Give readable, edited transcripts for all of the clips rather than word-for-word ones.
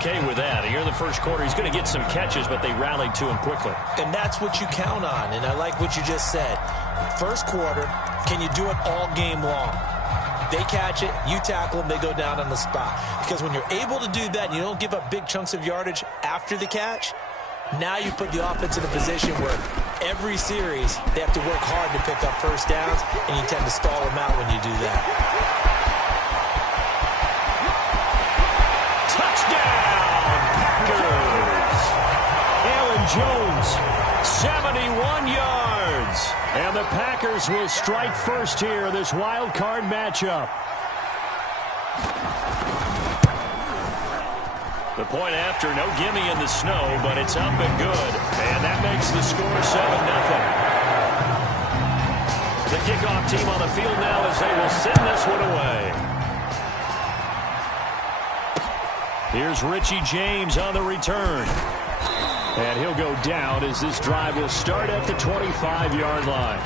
okay with that. Here in the first quarter, he's going to get some catches, but they rallied to him quickly. And that's what you count on, and I like what you just said. First quarter, can you do it all game long? They catch it, you tackle them, they go down on the spot. Because when you're able to do that and you don't give up big chunks of yardage after the catch, now you put the offense in a position where every series they have to work hard to pick up first downs, and you tend to stall them out when you do that. Touchdown, Packers! Aaron Jones, 71 yards. And the Packers will strike first here in this wild card matchup. The point after, no gimme in the snow, but it's up and good. And that makes the score 7-0. The kickoff team on the field now as they will send this one away. Here's Richie James on the return. And he'll go down as this drive will start at the 25-yard line.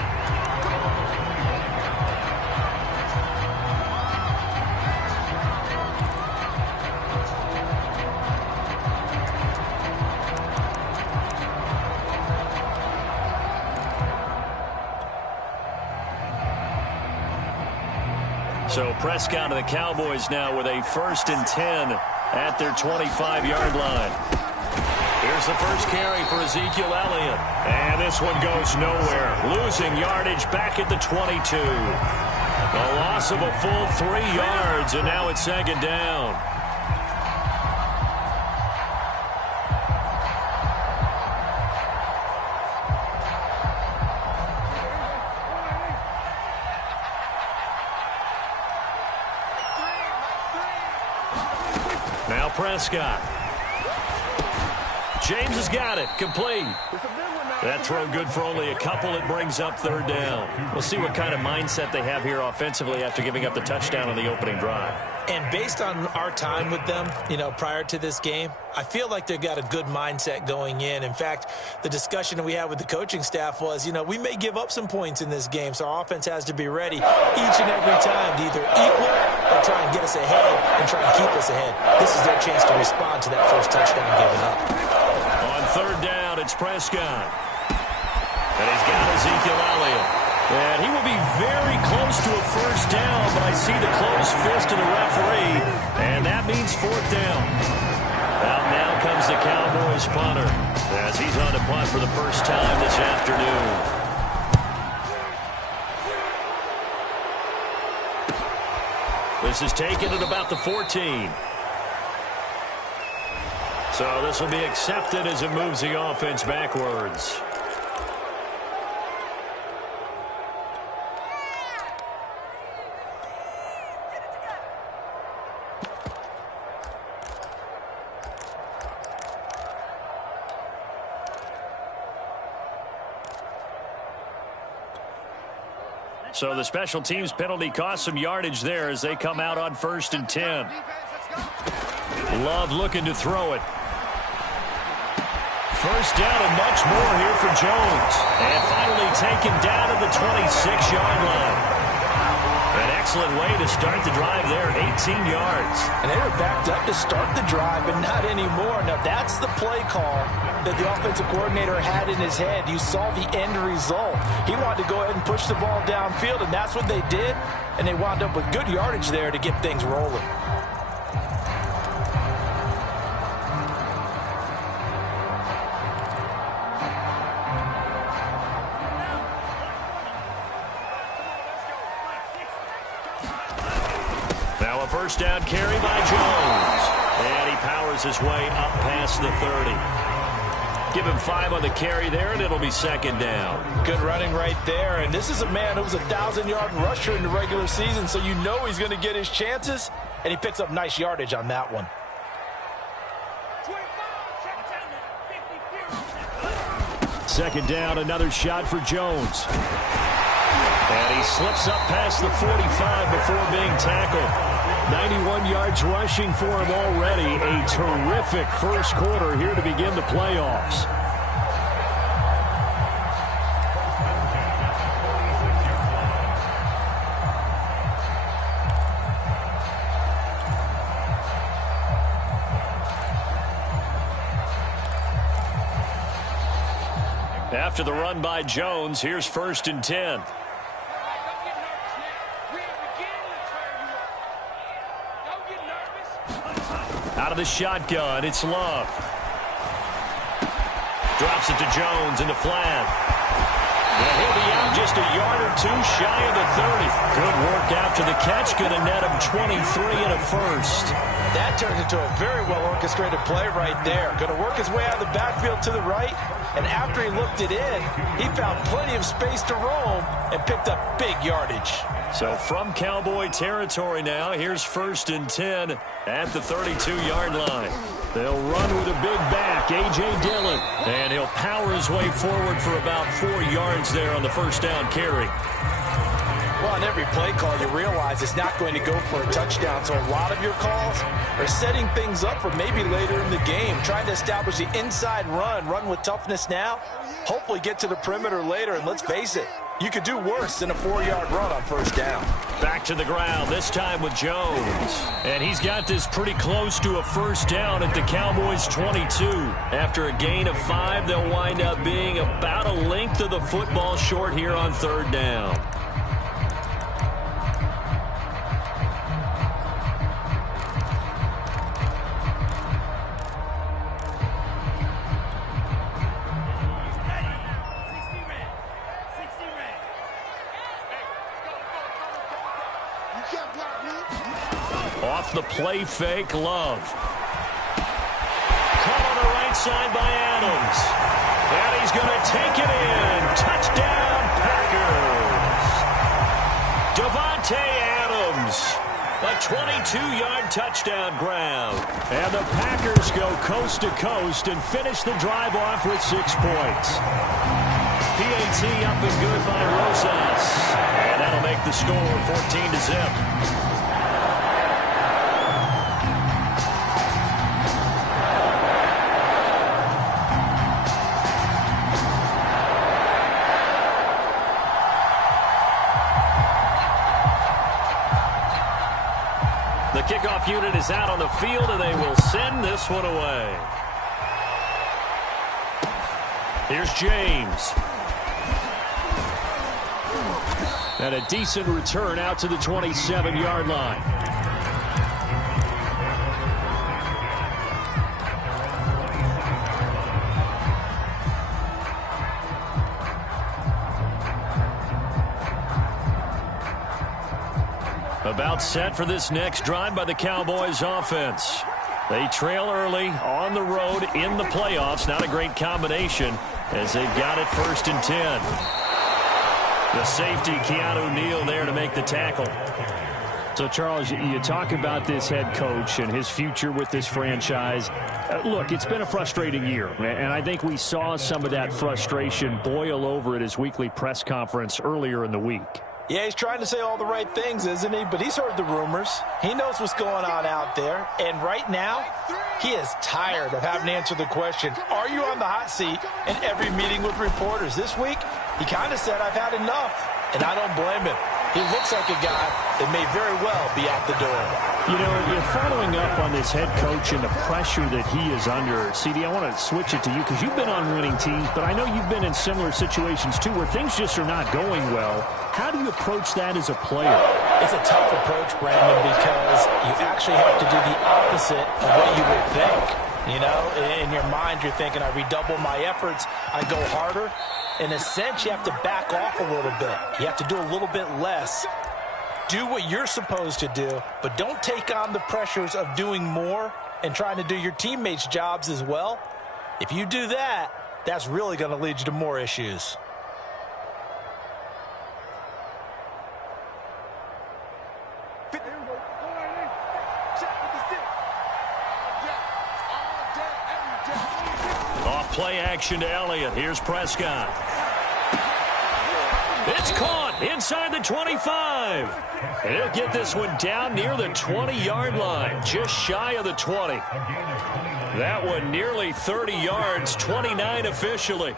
So Prescott and the Cowboys now with a 1st and 10 at their 25-yard line. Here's the first carry for Ezekiel Elliott. And this one goes nowhere. Losing yardage back at the 22. A loss of a full 3 yards, and now it's 2nd down. Now Prescott. James has got it. Complete. That throw good for only a couple. It brings up 3rd down. We'll see what kind of mindset they have here offensively after giving up the touchdown on the opening drive. And based on our time with them, prior to this game, I feel like they've got a good mindset going in. In fact, the discussion that we had with the coaching staff was, we may give up some points in this game, so our offense has to be ready each and every time to either equal or try and get us ahead and try and keep us ahead. This is their chance to respond to that first touchdown given up. On 3rd down, it's Prescott. And he's got Ezekiel Elliott. And he will be very close to a first down, but I see the closed fist of the referee, and that means 4th down. Out now comes the Cowboys punter as he's on to punt for the first time this afternoon. This is taken at about the 14. So this will be accepted as it moves the offense backwards. So the special teams penalty cost some yardage there as they come out on 1st and 10. Love looking to throw it. First down and much more here for Jones. And finally taken down at the 26-yard line. An excellent way to start the drive there, 18 yards. And they were backed up to start the drive, but not anymore. Now, that's the play call that the offensive coordinator had in his head. You saw the end result. He wanted to go ahead and push the ball downfield, and that's what they did. And they wound up with good yardage there to get things rolling. Now a first down carry by Jones. And he powers his way up past the 30. Give him 5 on the carry there, and it'll be 2nd down. Good running right there. And this is a man who was a 1,000-yard rusher in the regular season, so you know he's going to get his chances, and he picks up nice yardage on that one. Second down, another shot for Jones. And he slips up past the 45 before being tackled. 91 yards rushing for him already. A terrific first quarter here to begin the playoffs. After the run by Jones, here's 1st and 10. Out of the shotgun, it's Love. Drops it to Jones into flat. And he'll be out just a yard or two shy of the 30. Good work after the catch. Going to net him 23 and a first. That turned into a very well-orchestrated play right there. Going to work his way out of the backfield to the right. And after he looked it in, he found plenty of space to roam and picked up big yardage. So from Cowboy territory now, here's 1st and 10 at the 32-yard line. They'll run with a big back, A.J. Dillon. And he'll power his way forward for about 4 yards there on the first down carry. Well, on every play call, you realize it's not going to go for a touchdown. So a lot of your calls are setting things up for maybe later in the game, trying to establish the inside run with toughness now, hopefully get to the perimeter later. And let's face it, you could do worse than a 4-yard run on first down. Back to the ground, this time with Jones. And he's got this pretty close to a first down at the Cowboys' 22. After a gain of 5, they'll wind up being about a length of the football short here on 3rd down. Off the play fake, Love. Caught on the right side by Adams. And he's going to take it in. Touchdown, Packers. Davante Adams. A 22-yard touchdown grab. And the Packers go coast to coast and finish the drive off with 6 points. PAT up and good by Rosas. And that'll make the score 14-0. The kickoff unit is out on the field, and they will send this one away. Here's James. And a decent return out to the 27-yard line. About set for this next drive by the Cowboys offense. They trail early on the road in the playoffs. Not a great combination as they've got it 1st and 10. The safety, Keanu Neal, there to make the tackle. So, Charles, you talk about this head coach and his future with this franchise. Look, it's been a frustrating year, and I think we saw some of that frustration boil over at his weekly press conference earlier in the week. Yeah, he's trying to say all the right things, isn't he? But he's heard the rumors. He knows what's going on out there. And right now, he is tired of having to answer the question, are you on the hot seat in every meeting with reporters? This week, he kind of said, I've had enough. And I don't blame him. He looks like a guy that may very well be out the door. You know, you're following up on this head coach and the pressure that he is under. CD, I want to switch it to you because you've been on winning teams, but I know you've been in similar situations too where things just are not going well. How do you approach that as a player? It's a tough approach, Brandon, because you actually have to do the opposite of what you would think. You know, in your mind, you're thinking, I redouble my efforts, I go harder. In a sense, you have to back off a little bit. You have to do a little bit less. Do what you're supposed to do, but don't take on the pressures of doing more and trying to do your teammates' jobs as well. If you do that, that's really going to lead you to more issues. Play action to Elliott. Here's Prescott. It's caught inside the 25. And he'll get this one down near the 20-yard line, just shy of the 20. That one nearly 30 yards, 29 officially.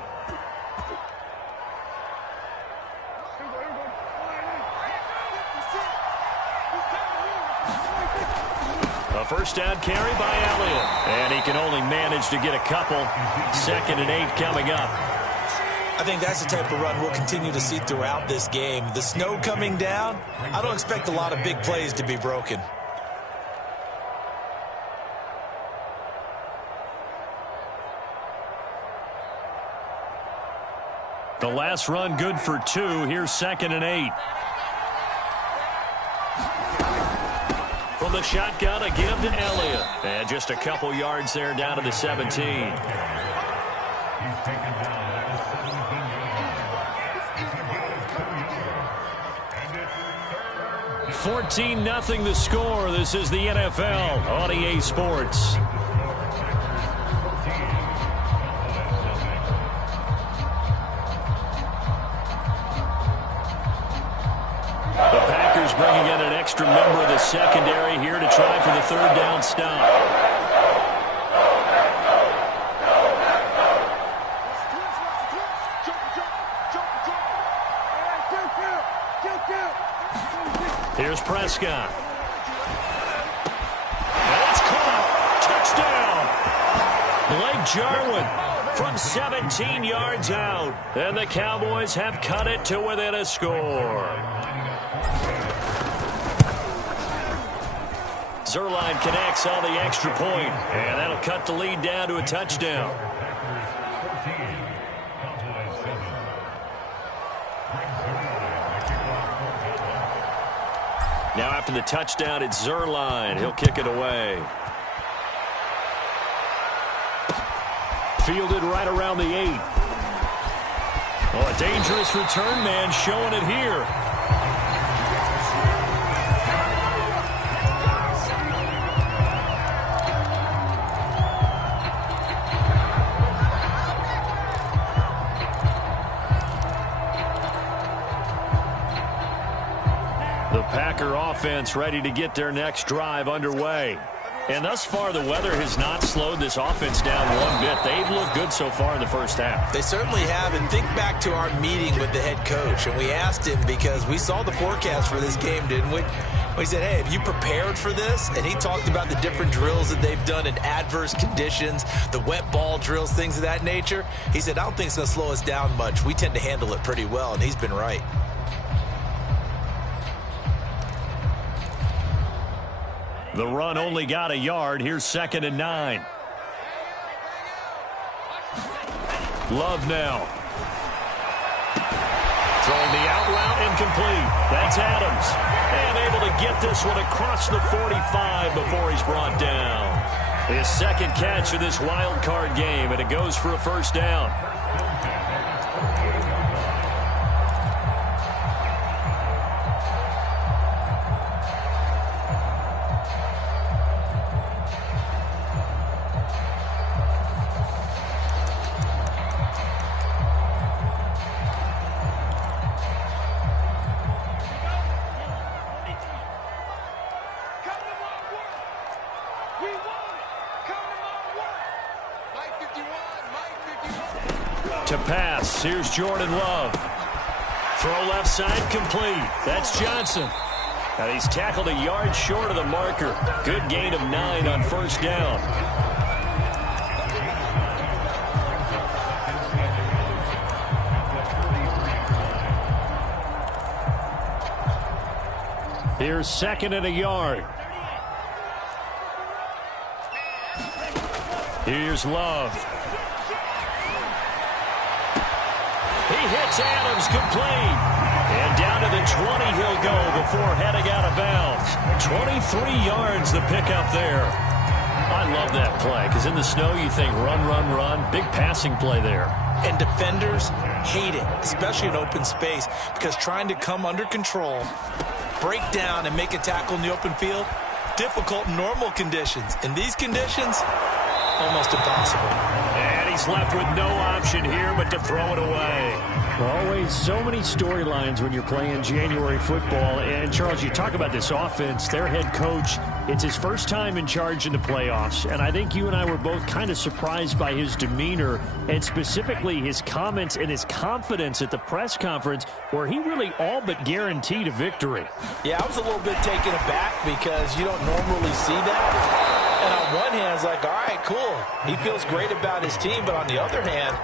A first down carry by Elliott. And he can only manage to get a couple. 2nd and 8 coming up. I think that's the type of run we'll continue to see throughout this game. The snow coming down, I don't expect a lot of big plays to be broken. The last run good for 2. Here's 2nd and 8. From the shotgun, a give to Elliott. And just a couple yards there down to the 17. 14-0 the score. This is the NFL on EA Sports. The Packers bringing in an extra member of the secondary here to try for the 3rd down stop. Here's Prescott. And it's caught. Touchdown. Blake Jarwin from 17 yards out. And the Cowboys have cut it to within a score. Zerline connects on the extra point, and that'll cut the lead down to a touchdown. Now after the touchdown, it's Zerline. He'll kick it away. Fielded right around the 8. Oh, a dangerous return man showing it here. Packer offense ready to get their next drive underway. And thus far, the weather has not slowed this offense down one bit. They've looked good so far in the first half. They certainly have. And think back to our meeting with the head coach. And we asked him, because we saw the forecast for this game, didn't we? We said, hey, have you prepared for this? And he talked about the different drills that they've done in adverse conditions, the wet ball drills, things of that nature. He said, I don't think it's going to slow us down much. We tend to handle it pretty well. And he's been right. The run only got a yard. Here's 2nd and 9. Love now. Throwing the out route incomplete. That's Adams. And able to get this one across the 45 before he's brought down. His 2nd catch of this wild card game, and it goes for a 1st down. To pass, here's Jordan Love. Throw left side complete. That's Johnson. And he's tackled a yard short of the marker. Good gain of 9 on 1st down. Here's 2nd and a yard. Here's Love. He hits Adams complete. And down to the 20 he'll go before heading out of bounds. 23 yards the pickup there. I love that play because in the snow you think run, run, run. Big passing play there. And defenders hate it, especially in open space, because trying to come under control, break down, and make a tackle in the open field, difficult in normal conditions. In these conditions, almost impossible. And he's left with no option here but to throw it away. Always so many storylines when you're playing January football. And, Charles, you talk about this offense, their head coach, it's his first time in charge in the playoffs. And I think you and I were both kind of surprised by his demeanor and specifically his comments and his confidence at the press conference where he really all but guaranteed a victory. Yeah, I was a little bit taken aback because you don't normally see that. And on one hand, it's like, all right, cool. He feels great about his team. But on the other hand,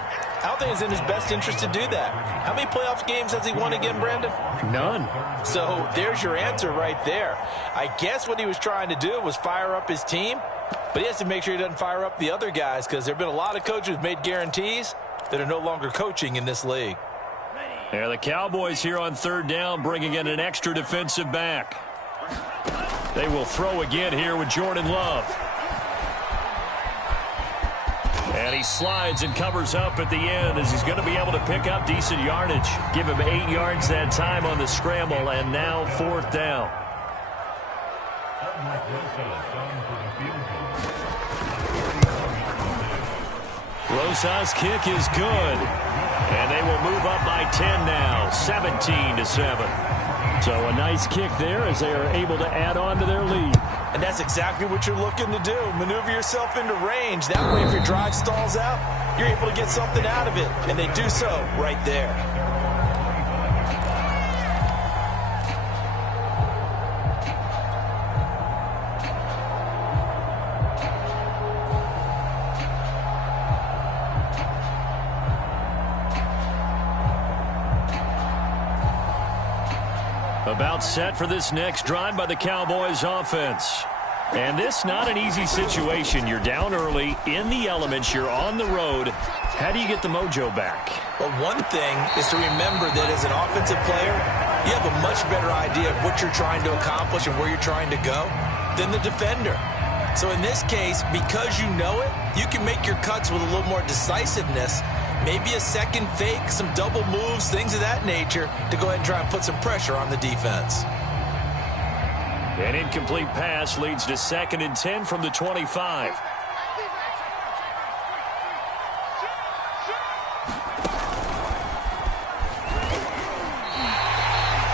I don't think it's in his best interest to do that. How many playoff games has he won again, Brandon? None. So there's your answer right there. I guess what he was trying to do was fire up his team, but he has to make sure he doesn't fire up the other guys because there have been a lot of coaches who've made guarantees that are no longer coaching in this league. Yeah, the Cowboys here on third down bringing in an extra defensive back. They will throw again here with Jordan Love. And he slides and covers up at the end as he's going to be able to pick up decent yardage. Give him 8 yards that time on the scramble, and now fourth down. Rosas' kick is good. And they will move up by 10 now, 17-7. So a nice kick there as they are able to add on to their lead. And that's exactly what you're looking to do. Maneuver yourself into range. That way, if your drive stalls out, you're able to get something out of it. And they do so right there. About set for this next drive by the Cowboys offense. And this not an easy situation. You're down early, in the elements, you're on the road. How do you get the mojo back? Well, one thing is to remember that as an offensive player, you have a much better idea of what you're trying to accomplish and where you're trying to go than the defender. So in this case, because you know it, you can make your cuts with a little more decisiveness. Maybe a second fake, some double moves, things of that nature to go ahead and try and put some pressure on the defense. An incomplete pass leads to 2nd and 10 from the 25.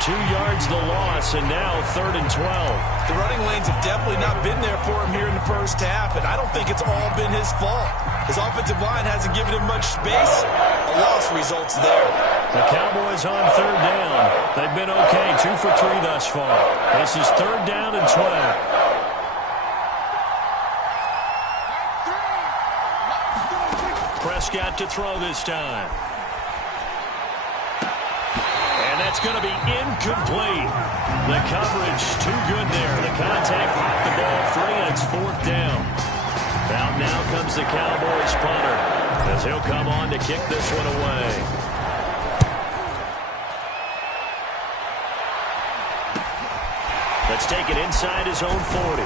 2 yards the loss, and now 3rd and 12. The running lanes have definitely not been there for him here in the first half, and I don't think it's all been his fault. His offensive line hasn't given him much space. A loss results there. The Cowboys on 3rd down. They've been okay, 2 for 3 thus far. This is 3rd down and 12. Prescott to throw this time. And that's going to be incomplete. The coverage too good there. The contact popped the ball free, and it's 4th down. Out now comes the Cowboys punter as he'll come on to kick this one away. Let's take it inside his own 40. A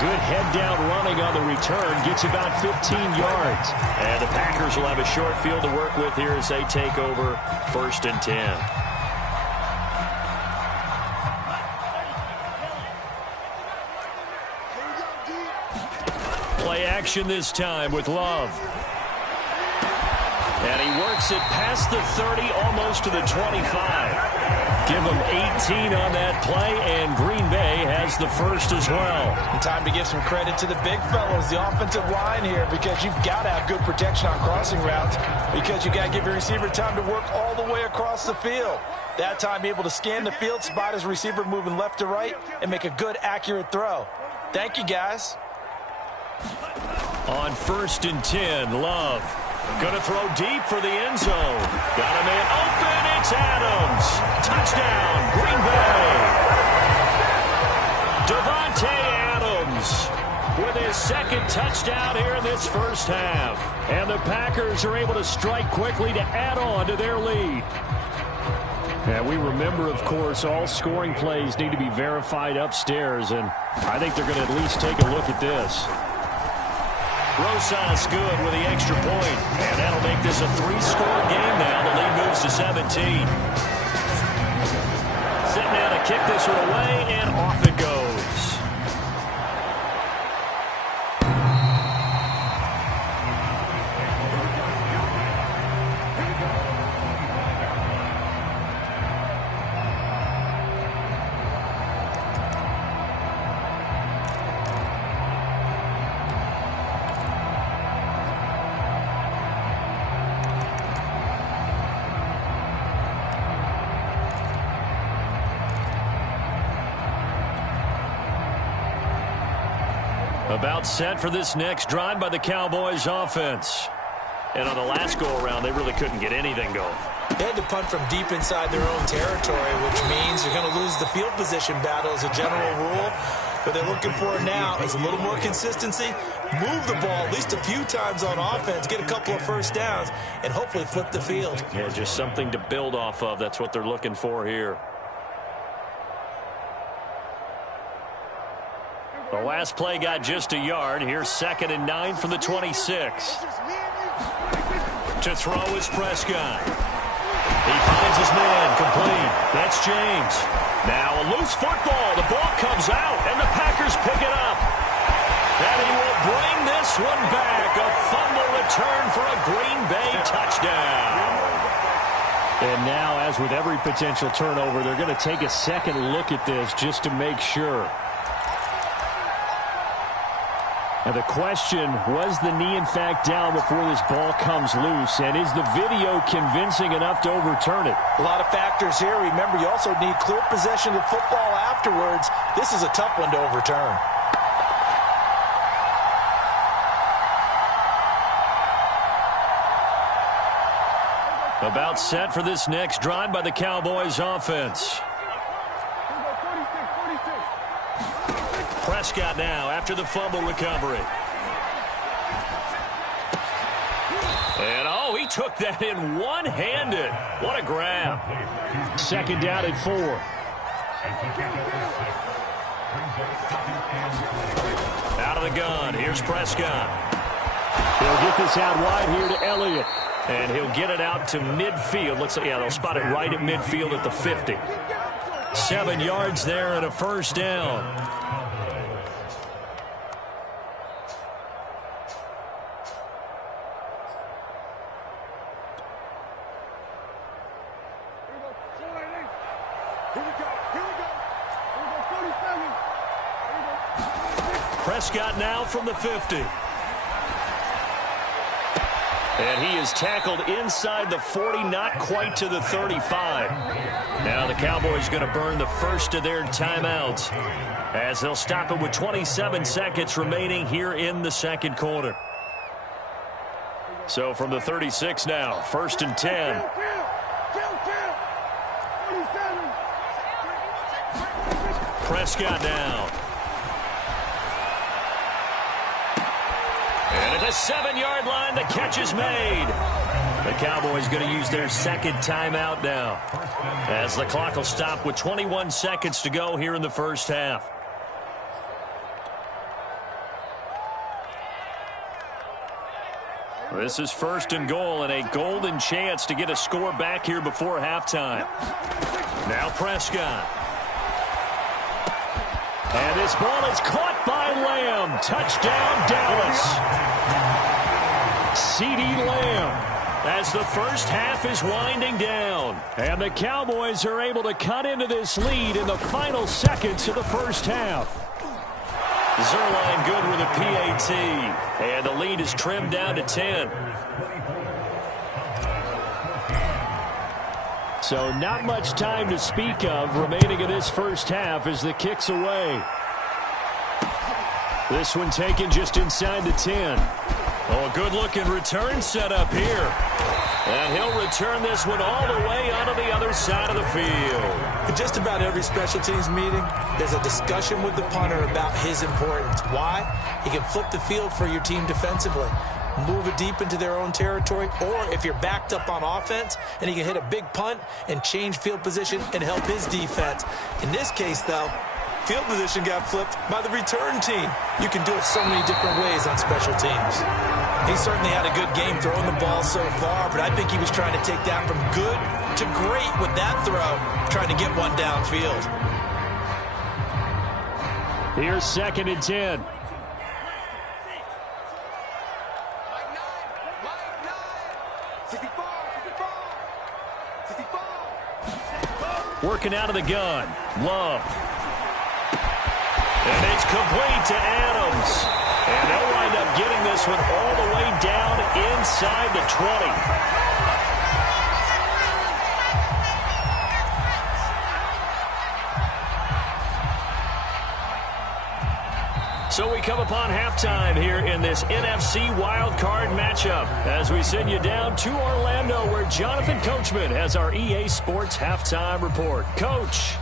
good head-down running on the return gets about 15 yards. And the Packers will have a short field to work with here as they take over 1st and 10. Play action this time with Love. And he works it past the 30, almost to the 25. Give him 18 on that play, and Green Bay has the first as well. And time to give some credit to the big fellows, the offensive line here, because you've got to have good protection on crossing routes, because you've got to give your receiver time to work all the way across the field. That time, be able to scan the field, spot his receiver moving left to right, and make a good, accurate throw. Thank you, guys. On 1st and 10, Love. Going to throw deep for the end zone. Got a man open. It's Adams. Touchdown, Green Bay. Devontae Adams with his 2nd touchdown here in this first half. And the Packers are able to strike quickly to add on to their lead. And we remember, of course, all scoring plays need to be verified upstairs, and I think they're going to at least take a look at this. Rosas good with the extra point, and that'll make this a 3-score game now. The lead moves to 17. Sitting down to kick this one away, and off it goes. About set for this next drive by the Cowboys offense. And on the last go-around, they really couldn't get anything going. They had to punt from deep inside their own territory, which means you're going to lose the field position battle as a general rule. What they're looking for now is a little more consistency, move the ball at least a few times on offense, get a couple of first downs, and hopefully flip the field. Yeah, just something to build off of. That's what they're looking for here. The last play got just a yard. Here's 2nd and 9 from the 26. To throw is Prescott. He finds his man, complete. That's James. Now a loose football. The ball comes out, and the Packers pick it up. And he will bring this one back. A fumble return for a Green Bay touchdown. And now, as with every potential turnover, they're going to take a second look at this just to make sure. Now the question, was the knee in fact down before this ball comes loose? And is the video convincing enough to overturn it? A lot of factors here. Remember, you also need clear possession of the football afterwards. This is a tough one to overturn. About set for this next drive by the Cowboys offense. Prescott now after the fumble recovery. And, oh, he took that in one-handed. What a grab. 2nd down and 4. Out of the gun. Here's Prescott. He'll get this out wide here to Elliott. And he'll get it out to midfield. Looks like, yeah, they'll spot it right at midfield at the 50. 7 yards there and a first down. Prescott now from the 50. And he is tackled inside the 40, not quite to the 35. Now the Cowboys going to burn the first of their timeouts as they'll stop it with 27 seconds remaining here in the second quarter. So from the 36 now, 1st and 10. Prescott now. And at the 7-yard line, the catch is made. The Cowboys going to use their second timeout now as the clock will stop with 21 seconds to go here in the first half. This is 1st and goal and a golden chance to get a score back here before halftime. Now Prescott. And this ball is caught by Lamb. Touchdown, Dallas. CeeDee Lamb as the first half is winding down. And the Cowboys are able to cut into this lead in the final seconds of the first half. Zerline good with a PAT. And the lead is trimmed down to 10. So not much time to speak of remaining in this first half as the kick's away. This one taken just inside the 10. Oh, a good-looking return set up here. And he'll return this one all the way onto the other side of the field. In just about every special teams meeting, there's a discussion with the punter about his importance. Why? He can flip the field for your team defensively, move it deep into their own territory, or if you're backed up on offense, and he can hit a big punt and change field position and help his defense. In this case, though, field position got flipped by the return team. You can do it so many different ways on special teams. He certainly had a good game throwing the ball so far, but I think he was trying to take that from good to great with that throw, trying to get one downfield. Here's 2nd and 10. Working out of the gun. Love. And it's complete to Adams. And they'll wind up getting this one all the way down inside the 20. So we come upon halftime here in this NFC wildcard matchup as we send you down to Orlando where Jonathan Coachman has our EA Sports halftime report. Coach.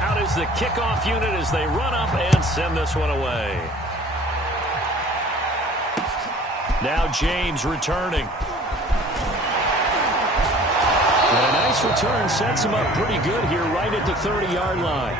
Out is the kickoff unit as they run up and send this one away. Now James returning. And a nice return sets him up pretty good here right at the 30-yard line.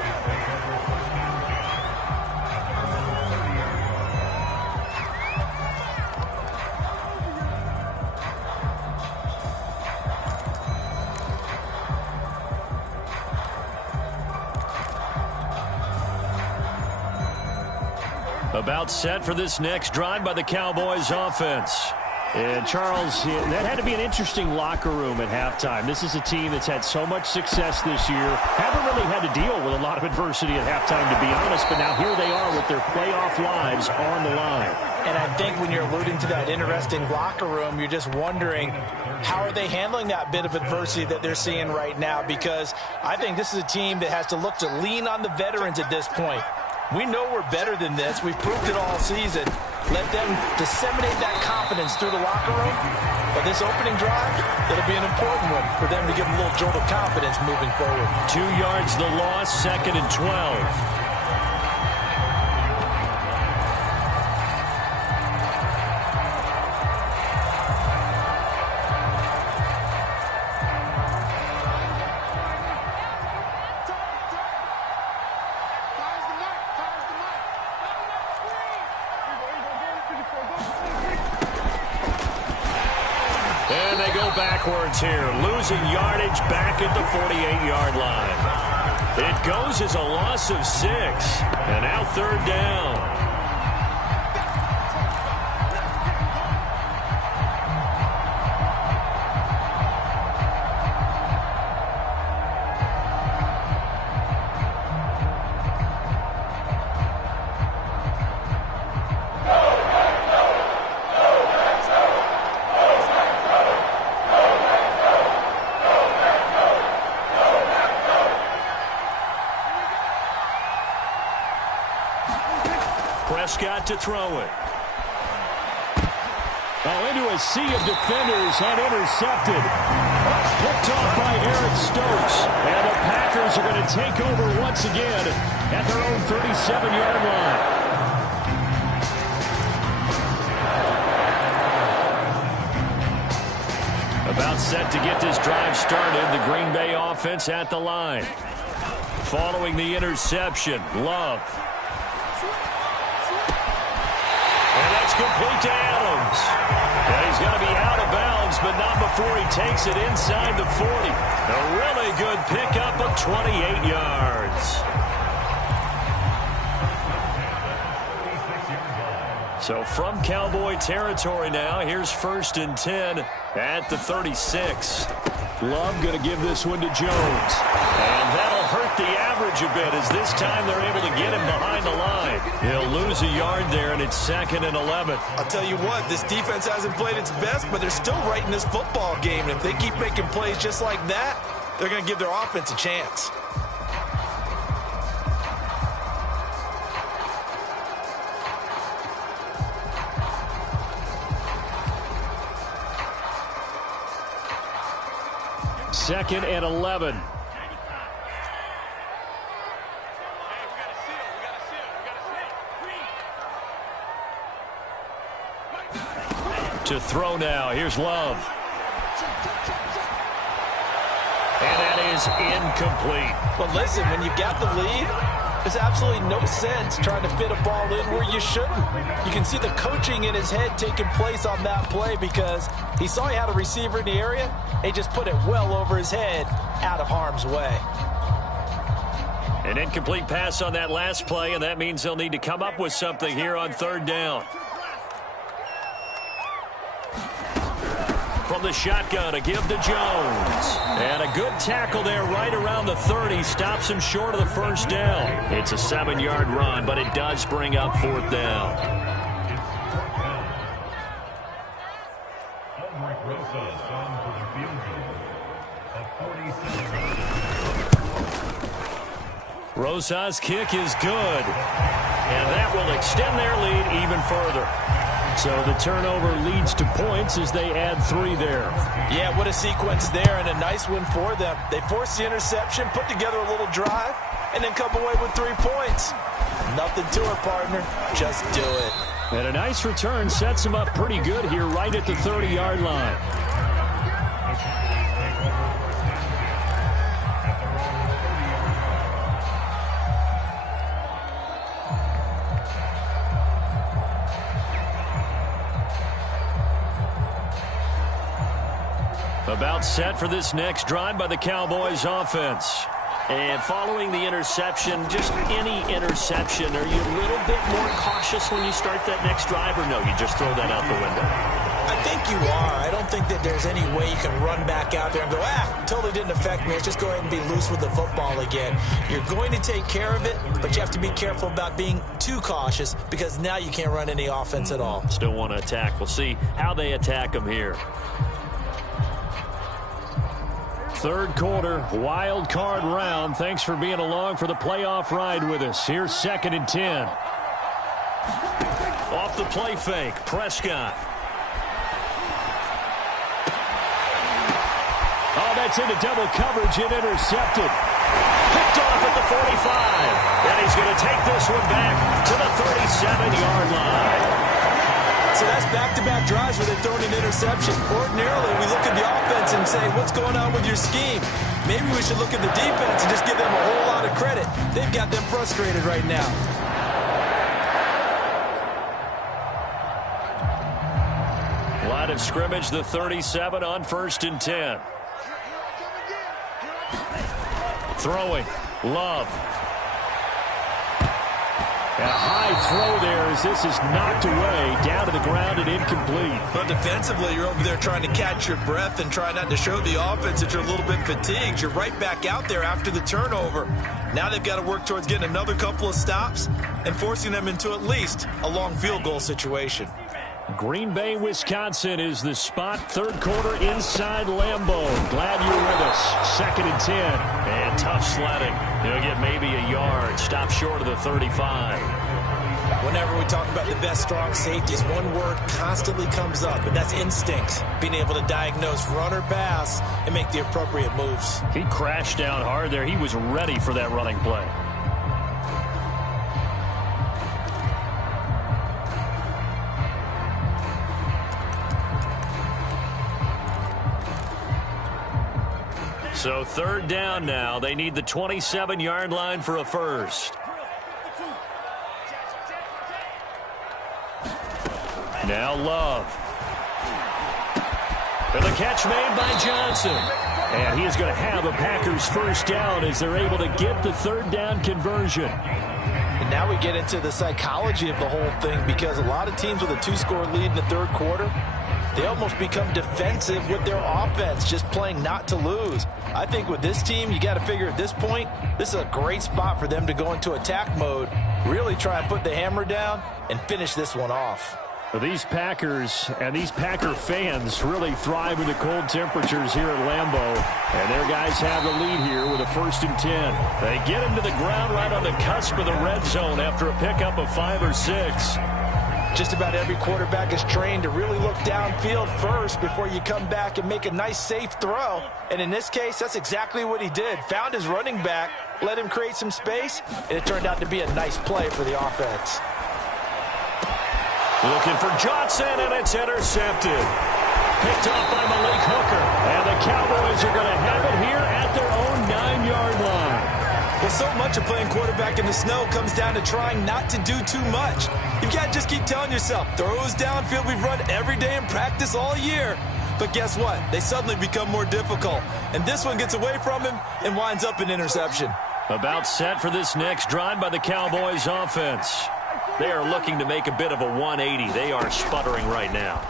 About set for this next drive by the Cowboys offense. And, Charles, that had to be an interesting locker room at halftime. This is a team that's had so much success this year. Haven't really had to deal with a lot of adversity at halftime, to be honest. But now here they are with their playoff lives on the line. And I think when you're alluding to that interesting locker room, you're just wondering, how are they handling that bit of adversity that they're seeing right now? Because I think this is a team that has to look to lean on the veterans at this point. We know we're better than this. We've proved it all season. Let them disseminate that confidence through the locker room. But this opening drive, it'll be an important one for them to give them a little jolt of confidence moving forward. 2 yards the loss, 2nd and 12. And they go backwards here, losing yardage back at the 48-yard line. It goes as a loss of 6, and now 3rd down. Prescott to throw it. Oh, into a sea of defenders and intercepted. Picked off by Eric Stokes. And the Packers are going to take over once again at their own 37-yard line. About set to get this drive started. The Green Bay offense at the line. Following the interception, Love. And that's complete to Adams. And he's going to be out of bounds, but not before he takes it inside the 40. A really good pickup of 28 yards. So from Cowboy territory now, here's 1st and 10 at the 36. Love going to give this one to Jones. And that'll hurt the average a bit as this time they're able to get him behind the line. He'll lose a yard there, and it's 2nd and 11. I'll tell you what, this defense hasn't played its best, but they're still right in this football game. And if they keep making plays just like that, they're going to give their offense a chance. Second and 11. To throw now. Here's Love. And that is incomplete. But listen, when you got the lead, there's absolutely no sense trying to fit a ball in where you shouldn't. You can see the coaching in his head taking place on that play because he saw he had a receiver in the area. He just put it well over his head, out of harm's way. An incomplete pass on that last play, and that means they'll need to come up with something here on 3rd down. From the shotgun, a give to Jones. And a good tackle there right around the 30. Stops him short of the 1st down. It's a 7-yard run, but it does bring up 4th down. Rosas' kick is good. And that will extend their lead even further. So the turnover leads to points as they add 3 there. Yeah, what a sequence there, and a nice one for them. They force the interception, put together a little drive, and then come away with 3 points. Nothing to it, partner. Just do it. And a nice return sets them up pretty good here right at the 30-yard line. About set for this next drive by the Cowboys offense. And following the interception, just any interception, are you a little bit more cautious when you start that next drive, or no, you just throw that out the window? I think you are. I don't think that there's any way you can run back out there and go, totally didn't affect me. Let's just go ahead and be loose with the football again. You're going to take care of it, but you have to be careful about being too cautious because now you can't run any offense at all. Still want to attack. We'll see how they attack them here. Third quarter, wild card round. Thanks for being along for the playoff ride with us. Here's 2nd and 10. Off the play fake, Prescott. Oh, that's into double coverage and intercepted. Picked off at the 45. And he's going to take this one back to the 37-yard line. So that's back-to-back drives where they've thrown an interception. Ordinarily, we look at the offense and say, what's going on with your scheme? Maybe we should look at the defense and just give them a whole lot of credit. They've got them frustrated right now. Line of scrimmage, the 37 on 1st and 10. Throwing, Love. A high throw there as this is knocked away, down to the ground and incomplete. But defensively, you're over there trying to catch your breath and try not to show the offense that you're a little bit fatigued. You're right back out there after the turnover. Now they've got to work towards getting another couple of stops and forcing them into at least a long field goal situation. Green Bay, Wisconsin is the spot. Third quarter inside Lambeau. Glad you're with us. 2nd and 10. And tough sledding. He'll get maybe a yard. Stop short of the 35. Whenever we talk about the best strong safeties, one word constantly comes up, and that's instincts. Being able to diagnose run or pass and make the appropriate moves. He crashed down hard there. He was ready for that running play. So 3rd down now. They need the 27-yard line for a first. Now Love. And the catch made by Johnson. And he is going to have a Packers first down as they're able to get the 3rd down conversion. And now we get into the psychology of the whole thing because a lot of teams with a 2-score lead in the 3rd quarter, they almost become defensive with their offense, just playing not to lose. I think with this team, you got to figure at this point, this is a great spot for them to go into attack mode, really try and put the hammer down and finish this one off. Well, these Packers and these Packer fans really thrive in the cold temperatures here at Lambeau. And their guys have the lead here with a 1st and 10. They get him to the ground right on the cusp of the red zone after a pickup of 5 or 6. Just about every quarterback is trained to really look downfield first before you come back and make a nice, safe throw. And in this case, that's exactly what he did. Found his running back, let him create some space, and it turned out to be a nice play for the offense. Looking for Johnson, and it's intercepted. Picked off by Malik Hooker. And the Cowboys are going to have it here at their own 9-yard line. Well, so much of playing quarterback in the snow comes down to trying not to do too much. You've got to just keep telling yourself, throws downfield we've run every day in practice all year. But guess what? They suddenly become more difficult. And this one gets away from him and winds up an interception. About set for this next drive by the Cowboys offense. They are looking to make a bit of a 180. They are sputtering right now.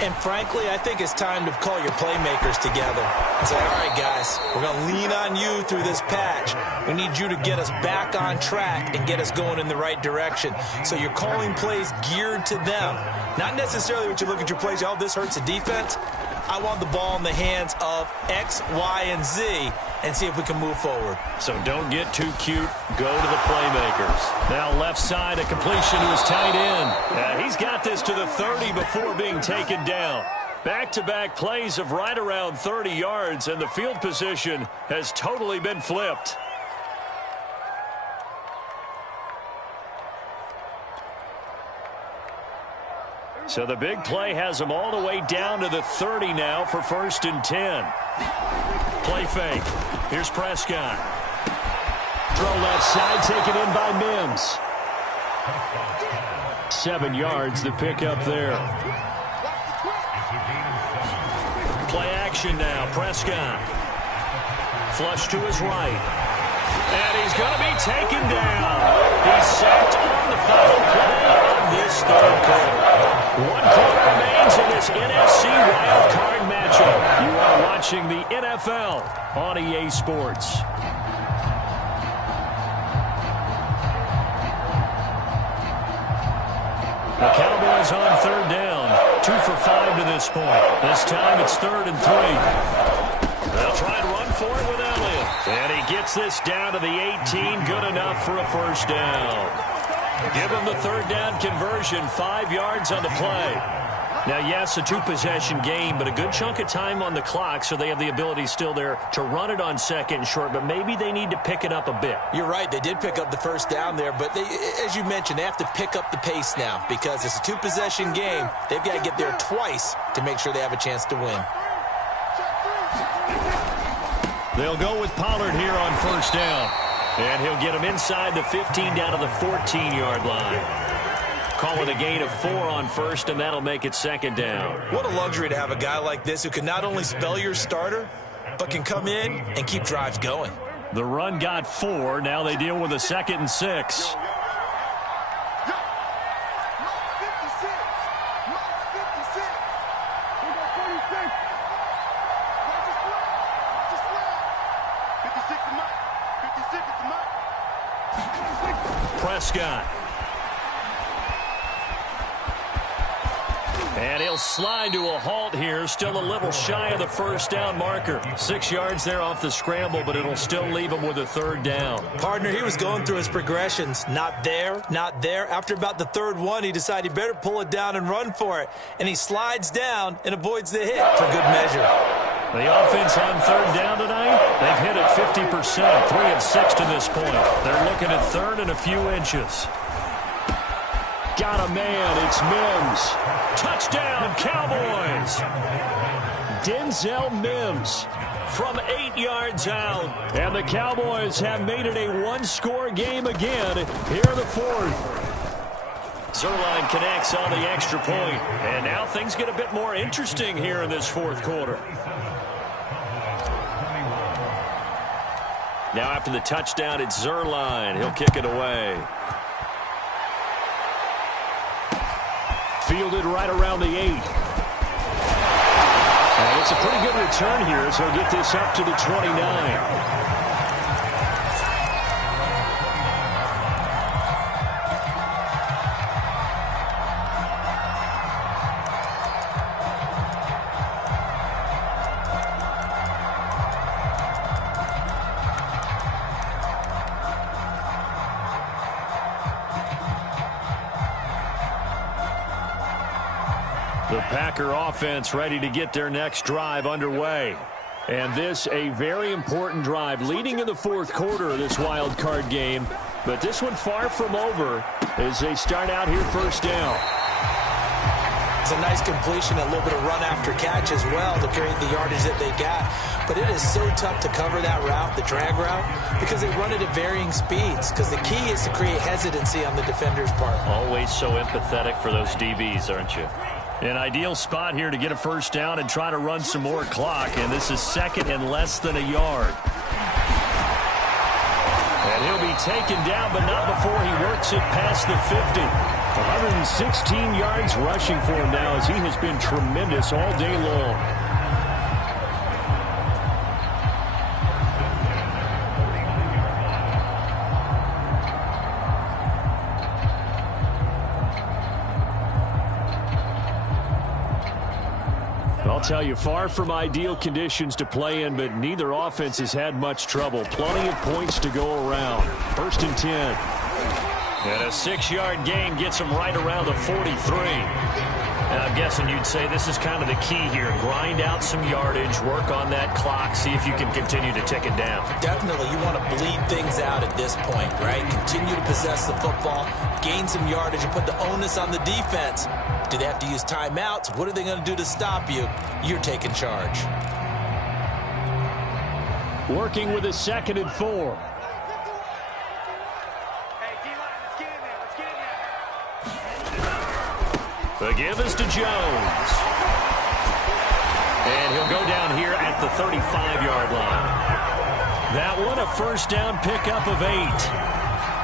And frankly, I think it's time to call your playmakers together and say, all right, guys, we're going to lean on you through this patch. We need you to get us back on track and get us going in the right direction. So you're calling plays geared to them. Not necessarily what you look at your plays, oh, this hurts the defense. I want the ball in the hands of X, Y, and Z and see if we can move forward. So don't get too cute. Go to the playmakers. Now left side, a completion to his tight end. He's got this to the 30 before being taken down. Back-to-back plays of right around 30 yards, and the field position has totally been flipped. So the big play has him all the way down to the 30 now for 1st and 10. Play fake. Here's Prescott. Throw left side, taken in by Mims. 7 yards, the pickup there. Play action now. Prescott. Flush to his right. And he's going to be taken down. He's sacked on the final play of this third quarter. 1 quarter remains in this NFC wild card matchup. You are watching the NFL on EA Sports. The Cowboys on 3rd down. 2 for 5 to this point. This time it's 3rd and 3. They'll try and run for it with Elliott. And he gets this down to the 18. Good enough for a 1st down. Give him the 3rd down conversion. 5 yards on the play. Now, yes, a 2-possession game, but a good chunk of time on the clock, so they have the ability still there to run it on 2nd and short, but maybe they need to pick it up a bit. You're right. They did pick up the 1st down there, but they, as you mentioned, they have to pick up the pace now because it's a 2-possession game. They've got to get there twice to make sure they have a chance to win. They'll go with Pollard here on 1st down. And he'll get him inside the 15 down to the 14-yard line. Call it a gain of 4 on 1st, and that'll make it 2nd down. What a luxury to have a guy like this who can not only spell your starter, but can come in and keep drives going. The run got 4. Now they deal with a 2nd and 6. Prescott. And he'll slide to a halt here. Still a little shy of the 1st down marker. 6 yards there off the scramble, but it'll still leave him with a 3rd down. Partner, he was going through his progressions. Not there, not there. After about the 3rd one, he decided he better pull it down and run for it. And he slides down and avoids the hit for good measure. The offense on 3rd down tonight, they've hit it 50%, 3 of 6 to this point. They're looking at 3rd and a few inches. Got a man, it's Mims. Touchdown, Cowboys. Denzel Mims from 8 yards out. And the Cowboys have made it a 1-score game again here in the 4th. Zerline connects on the extra point. And now things get a bit more interesting here in this 4th quarter. Now after the touchdown, it's Zerline. He'll kick it away. Fielded right around the 8. And it's a pretty good return here, so he'll get this up to the 29. The Packer offense ready to get their next drive underway. And this a very important drive leading in the 4th quarter of this wild card game. But this one far from over as they start out here 1st down. It's a nice completion, a little bit of run after catch as well to create the yardage that they got. But it is so tough to cover that route, the drag route, because they run it at varying speeds. Because the key is to create hesitancy on the defender's part. Always so empathetic for those DBs, aren't you? An ideal spot here to get a 1st down and try to run some more clock. And this is 2nd and less than a yard. And he'll be taken down, but not before he works it past the 50. 116 yards rushing for him now as he has been tremendous all day long. I'll tell you, far from ideal conditions to play in, but neither offense has had much trouble. Plenty of points to go around. 1st and 10. And a 6-yard gain gets them right around the 43. And I'm guessing you'd say this is kind of the key here. Grind out some yardage, work on that clock, see if you can continue to tick it down. Definitely, you want to bleed things out at this point, right? Continue to possess the football, gain some yardage, and put the onus on the defense. Do they have to use timeouts? What are they going to do to stop you? You're taking charge. Working with a 2nd and 4. The give is to Jones. And he'll go down here at the 35-yard line. That one a 1st down pickup of 8.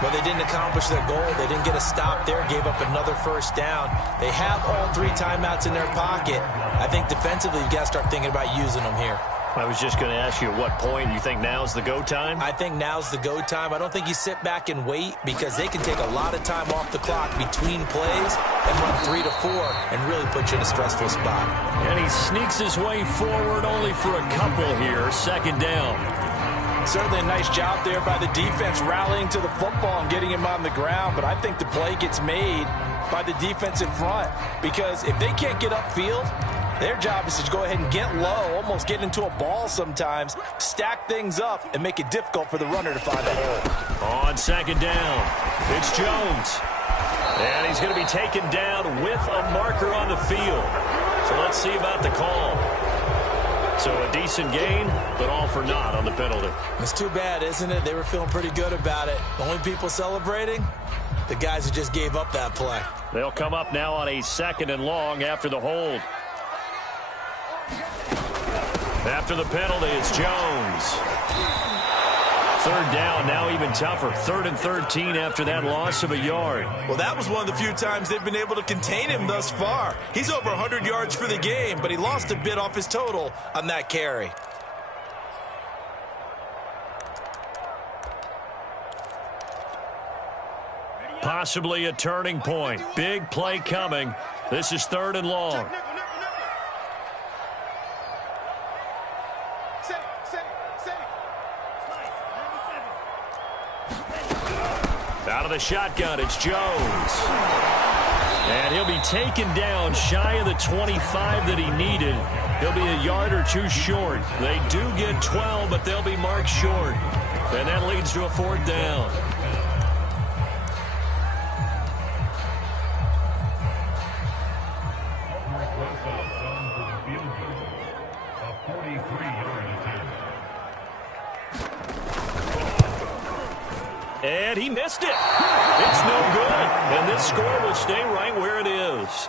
Well, they didn't accomplish their goal. They didn't get a stop there, gave up another 1st down. They have all 3 timeouts in their pocket. I think defensively, you've got to start thinking about using them here. I was just going to ask you at what point you think now's the go time? I think now's the go time. I don't think you sit back and wait because they can take a lot of time off the clock between plays and run 3 to 4 and really put you in a stressful spot. And he sneaks his way forward only for a couple here. 2nd down. Certainly a nice job there by the defense rallying to the football and getting him on the ground, but I think the play gets made by the defense in front because if they can't get upfield, their job is to go ahead and get low, almost get into a ball sometimes, stack things up, and make it difficult for the runner to find a hole. On 2nd down, it's Jones. And he's going to be taken down with a marker on the field. So let's see about the call. So a decent gain, but all for naught on the penalty. It's too bad, isn't it? They were feeling pretty good about it. The only people celebrating, the guys who just gave up that play. They'll come up now on a 2nd and long after the hold. After the penalty, it's Jones. 3rd down, now even tougher. 3rd and 13 after that loss of a yard. Well, that was one of the few times they've been able to contain him thus far. He's over 100 yards for the game, but he lost a bit off his total on that carry. Possibly a turning point. Big play coming. This is 3rd and long. Out of the shotgun, it's Jones. And he'll be taken down shy of the 25 that he needed. He'll be a yard or 2 short. They do get 12, but they'll be marked short. And that leads to a 4th down. And he missed it. It's no good. And this score will stay right where it is.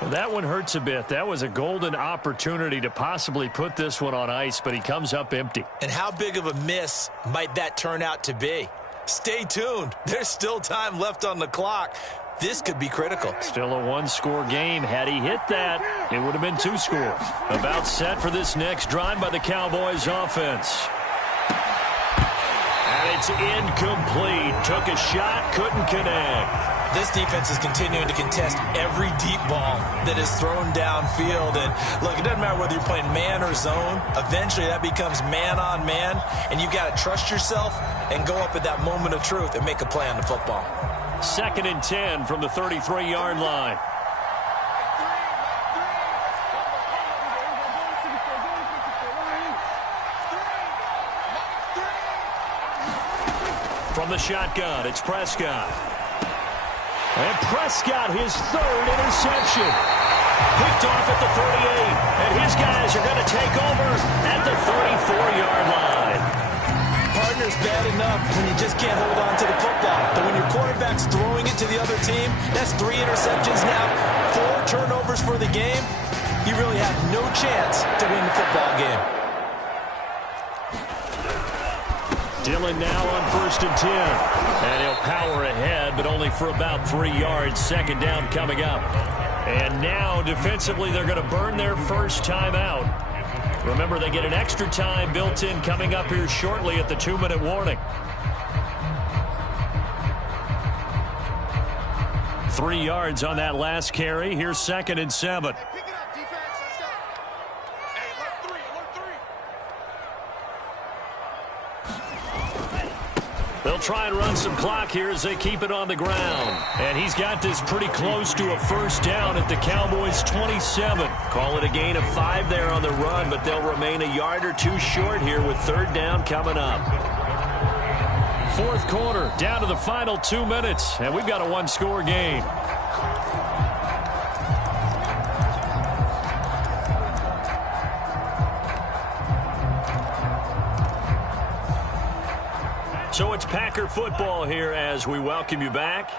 Well, that one hurts a bit. That was a golden opportunity to possibly put this one on ice, but he comes up empty. And how big of a miss might that turn out to be? Stay tuned. There's still time left on the clock. This could be critical. Still a 1-score game. Had he hit that, it would have been 2 scores. About set for this next drive by the Cowboys offense. And it's incomplete. Took a shot, couldn't connect. This defense is continuing to contest every deep ball that is thrown downfield. And look, it doesn't matter whether you're playing man or zone. Eventually that becomes man on man. And you've got to trust yourself and go up at that moment of truth and make a play on the football. 2nd and 10 from the 33-yard line. From the shotgun, it's Prescott. And Prescott, his 3rd interception. Picked off at the 38. And his guys are going to take over at the 34-yard line. Partner's bad enough when you just can't hold on to the football. But when your quarterback's throwing it to the other team, that's 3 interceptions now, 4 turnovers for the game. You really have no chance to win the football game. Dillon now on 1st and 10. And he'll power ahead, but only for about 3 yards. 2nd down coming up. And now, defensively, they're going to burn their first timeout. Remember, they get an extra time built in coming up here shortly at the 2-minute warning. 3 yards on that last carry. Here's 2nd and 7. They'll try and run some clock here as they keep it on the ground. And he's got this pretty close to a first down at the Cowboys' 27. Call it a gain of 5 there on the run, but they'll remain a yard or two short here with third down coming up. Fourth quarter, down to the final 2 minutes, and we've got a one-score game. So it's Packer football here as we welcome you back.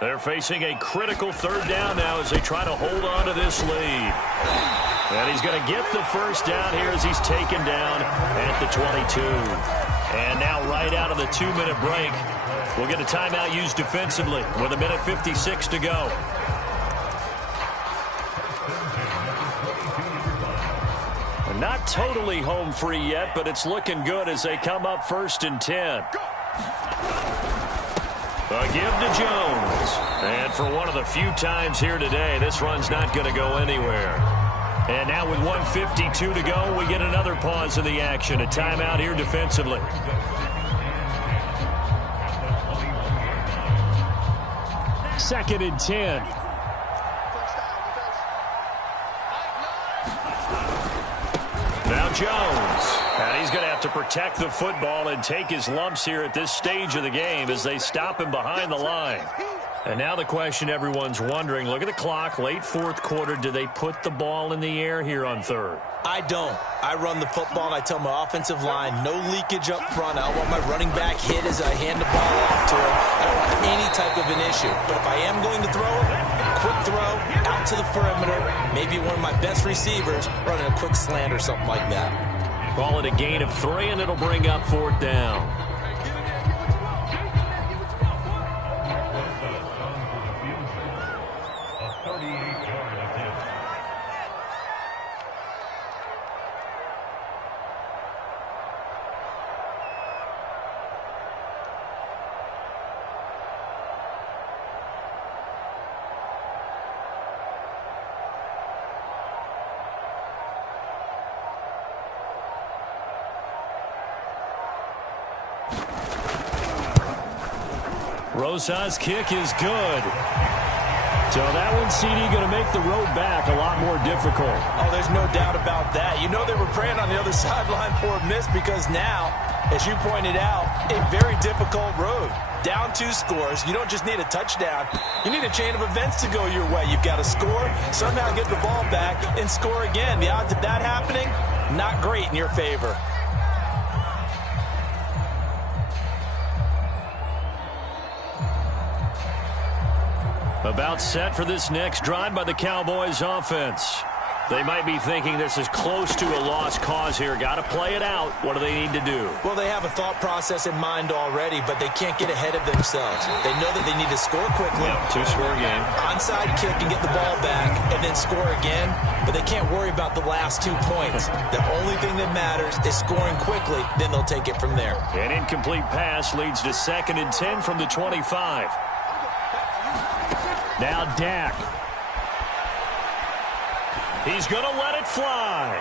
They're facing a critical third down now as they try to hold on to this lead. And he's going to get the first down here as he's taken down at the 22. And now right out of the 2-minute break, we'll get a timeout used defensively with 1:56 to go. Not totally home free yet, but it's looking good as they come up 1st and 10. A give to Jones. And for one of the few times here today, this run's not going to go anywhere. And now with 1:52 to go, we get another pause in the action. A timeout here defensively. Second and 10. Now Jones. And he's going to have to protect the football and take his lumps here at this stage of the game as they stop him behind the line. And now the question everyone's wondering, look at the clock, late fourth quarter, do they put the ball in the air here on third? I don't. I run the football, and I tell my offensive line, no leakage up front. I don't want my running back hit as I hand the ball off to him. I don't want any type of an issue. But if I am going to throw it, quick throw, out to the perimeter, maybe one of my best receivers running a quick slant or something like that. Call it a gain of 3, and it'll bring up fourth down. Rosa's kick is good. So that one, CD, going to make the road back a lot more difficult. Oh, there's no doubt about that. You know they were praying on the other sideline for a miss because now, as you pointed out, a very difficult road. Down 2 scores. You don't just need a touchdown. You need a chain of events to go your way. You've got to score, somehow get the ball back, and score again. The odds of that happening, not great in your favor. About set for this next drive by the Cowboys offense. They might be thinking this is close to a lost cause here. Got to play it out. What do they need to do? Well, they have a thought process in mind already, but they can't get ahead of themselves. They know that they need to score quickly. Yep, 2-score game. Onside kick and get the ball back and then score again, but they can't worry about the last 2 points. The only thing that matters is scoring quickly, then they'll take it from there. An incomplete pass leads to 2nd and 10 from the 25. Now Dak. He's going to let it fly.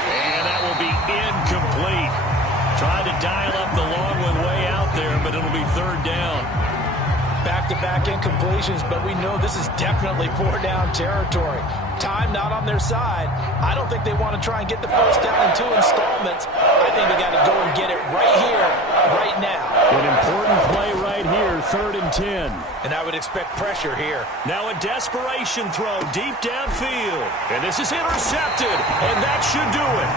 And that will be incomplete. Tried to dial up the long one way out there, but it'll be third down. Back-to-back incompletions, but we know this is definitely 4-down territory. Time not on their side. I don't think they want to try and get the first down in 2 installments. I think they got to go and get it right here, right now. An important play right here, 3rd and 10. And I would expect pressure here. Now a desperation throw deep downfield. And this is intercepted, and that should do it.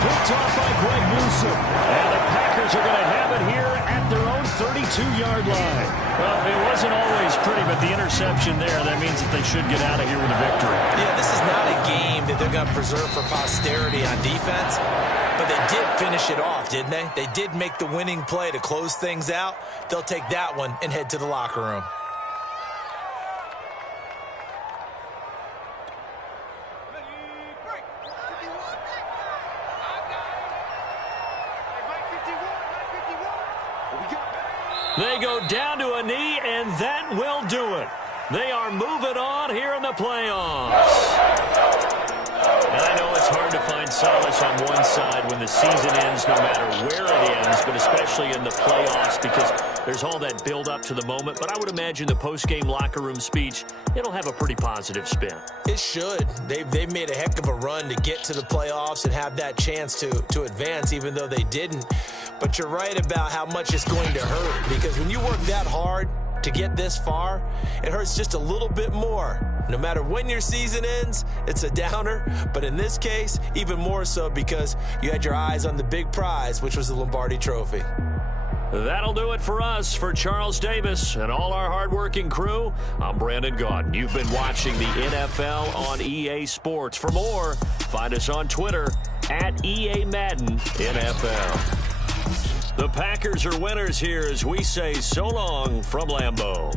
Picked off by Greg Newsom. And the Packers are going to have it here at their own 32-yard line. Well, it wasn't always pretty, but the interception there, that means that they should get out of here with a victory. Yeah, this is not a game that they're going to preserve for posterity on defense, but they did finish it off, didn't they? They did make the winning play to close things out. They'll take that one and head to the locker room. They go down to a knee, and that will do it. They are moving on here in the playoffs. And know it's hard to find solace on one side when the season ends, no matter where it ends, but especially in the playoffs because there's all that build up to the moment. But I would imagine the post-game locker room speech, it'll have a pretty positive spin. It should. They've made a heck of a run to get to the playoffs and have that chance to advance, even though they didn't. But you're right about how much it's going to hurt, because when you work that hard to get this far, it hurts just a little bit more. No matter when your season ends, it's a downer. But in this case, even more so because you had your eyes on the big prize, which was the Lombardi Trophy. That'll do it for us. For Charles Davis and all our hardworking crew, I'm Brandon Gaudin. You've been watching the NFL on EA Sports. For more, find us on Twitter at EA Madden NFL. The Packers are winners here as we say so long from Lambeau.